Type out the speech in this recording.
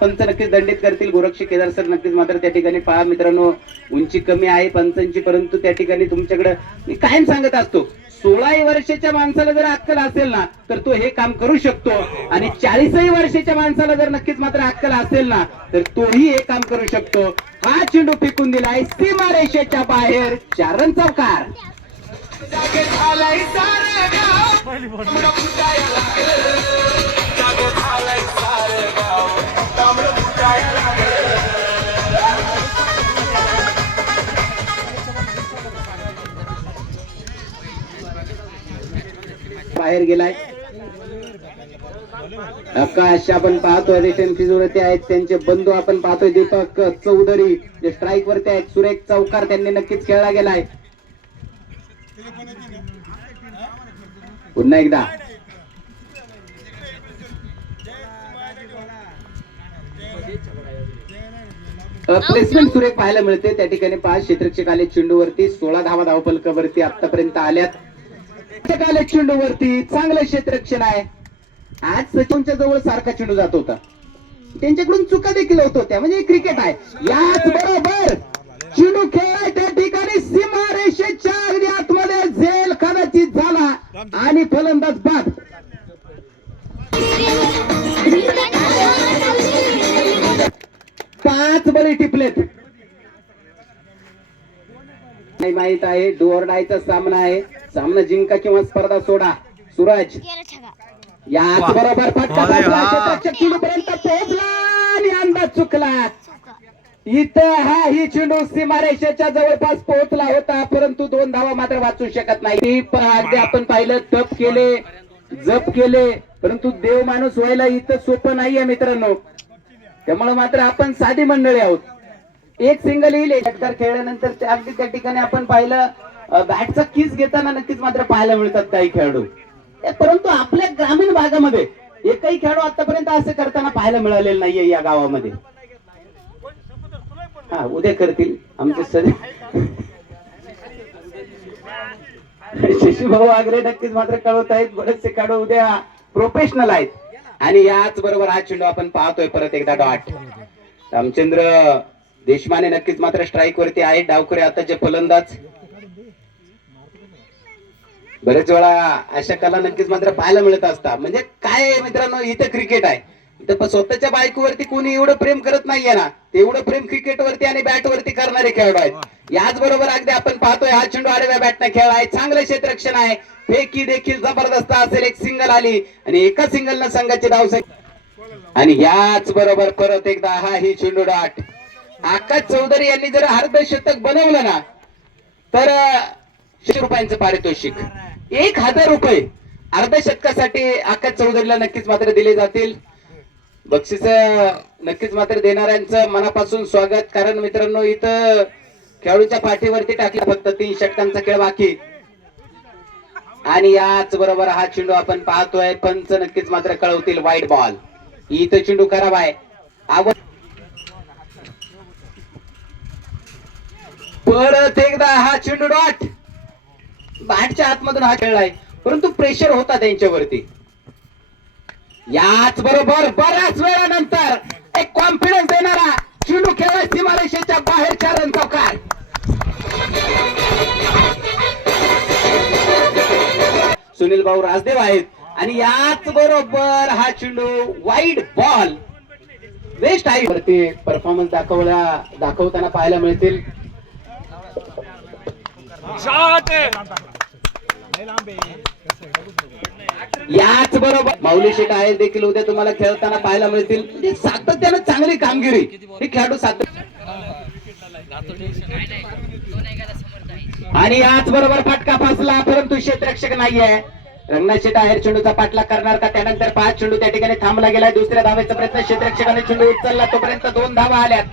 पंच नक्कीच दंडित करतील. गोरक्षी केदार सर नक्कीच मात्र त्या ठिकाणी पहा मित्रांनो, उंची कमी आहे पंचांची, परंतु त्या ठिकाणी तुमच्याकडे मी कायम सांगत असतो 16 वर्षाच्या माणसाला जर अक्कल असेल ना तर तो हे काम करू शकतो, आणि 40 वर्षाच्या माणसाला जर नक्कीच मात्र अक्कल असेल ना तर तोही हे काम करू शकतो. हा चेंडू फेकून दिलाय सीमारेषेच्या बाहेर, 4 रन चौकार. बाहेर गेलाय. आकाश आपण पाहतोय डिफेन्सिव्ह वरती आहेत, त्यांचे बंधू आपण पाहतोय दीपक चौधरी जे स्ट्राईक वरती आहेत. सुरेख चौकार त्यांनी नक्कीच खेळला गेलाय. पुन्हा एकदा प्लेसमेंट सुरेख पाहायला मिळते. त्या ठिकाणी 5 क्षेत्ररक्षक आले चेंडूवरती, 16 धावा धावफलकावरती आतापर्यंत आल्यात. चेंडूवरती चांगलं क्षेत्ररक्षण आहे. आज सचिनच्या जवळ सारखा चेंडू जात होता, त्यांच्याकडून चुका देखील होत होत्या, म्हणजे क्रिकेट आहे. याच बरोबर चेंडू खेळाय त्या ठिकाणी सीमारेषेच्या अगदी आतमध्ये झेल कदाचित झाला आणि फलंदाज बाद. 5 बळी टिपलेत. नाही माहित आहे डू ऑर डायचा सामना आहे. सामना जिंका किंवा स्पर्धा सोडा. सूरज याच बरोबर फटका चेंडूपर्यंत पोहोचला आणि अंदाज चुकला. इथं ही चेंडू सीमारेषेच्या जवळपास पोहोचला होता, परंतु 2 धावा मात्र वाचू शकत नाही. अगदी आपण पाहिलं तप केले, जप केले, परंतु देव माणूस व्हायला इथं सोपं नाहीये मित्रांनो. त्यामुळे मात्र आपण साधी मंडळी आहोत. एक सिंगल येईल षटकार खेळल्यानंतर अगदी त्या ठिकाणी आपण पाहिलं बॅटचा किस घेताना नक्कीच मात्र पाहायला मिळतात काही खेळाडू, परंतु आपल्या ग्रामीण भागामध्ये एकही खेळाडू आतापर्यंत असं करताना पाहायला मिळालेलं नाहीये या गावामध्ये. हा उद्या करतील आमचे शशीभाऊ आगरे नक्कीच मात्र कळवत आहेत. बरेचसे खेळाडू उद्या प्रोफेशनल आहेत. आणि याच बरोबर हा चेंडू आपण पाहतोय परत एकदा डॉट. रामचंद्र देशमाने नक्कीच मात्र स्ट्राईक वरती आहे. डावखुरे आताचे फलंदाज. बरेच वेळा अशा कला नक्कीच मात्र पाहायला मिळत असतात. म्हणजे काय मित्रांनो, इथं क्रिकेट आहे, इथं स्वतःच्या बायकोवरती कोणी एवढं प्रेम करत नाहीये ना, तेवढं प्रेम क्रिकेटवरती आणि बॅटवरती करणारे खेळाडू आहेत. याच बरोबर अगदी आपण पाहतोय हा चेंडू आडव्या बॅटने खेळ आहे. चांगलं क्षेत्ररक्षण आहे. फेकी देखील जबरदस्त असेल. एक सिंगल आली आणि एका सिंगलनं संघाची धावसंख्या. आणि याच बरोबर परत एकदा ही चेंडू डॉट. आकाश चौधरी यांनी जर अर्धशतक बनवलं ना तर ₹100 पारितोषिक, 1000 रुपये अर्धशतकासाठी आकाश चौधरीला नक्कीच मात्र दिले जातील. बक्षीस नक्कीच मात्र देणाऱ्यांचं मनापासून स्वागत. कारण मित्रांनो इथं खेळाडूच्या पाठीवरती टाकला फक्त 3 षटकांचा खेळ बाकी. आणि याच बरोबर हा चेंडू आपण पाहतोय पंच नक्कीच मात्र कळवतील वाईट बॉल. इथं चेंडू खराब आहे. परत एकदा हा चेंडू डॉट. बॅटच्या आतमधून हा खेळलाय, परंतु प्रेशर होता त्यांच्यावरती. याच बरोबर बऱ्याच वेळानंतर एक कॉन्फिडन्स देणारा चेंडू खेळलाय सीमारेषेच्या बाहेर, 4 रन चौकार. सुनील भाऊ राजदेव आहेत. आणि याच बरोबर हा चेंडू वाईड बॉल. वेस्ट आहे वरती परफॉर्मन्स दाखवताना पाहायला मिळतील. याच बरोबर माऊली शेट आहे देखील उद्या तुम्हाला खेळताना पाहायला मिळतील. म्हणजे सातत्यानं चांगली कामगिरी हे खेळाडू आणि याच बरोबर फटका फसला, परंतु क्षेत्ररक्षक नाहीये. रंगनाथ शेट आहे चेंडूचा पाठलाग करणार का? त्यानंतर 5 चेंडू त्या ठिकाणी थांबला गेलाय. दुसऱ्या धावेचा प्रयत्न, क्षेत्ररक्षकाने चेंडू उचलला, तोपर्यंत 2 धावा आल्यात.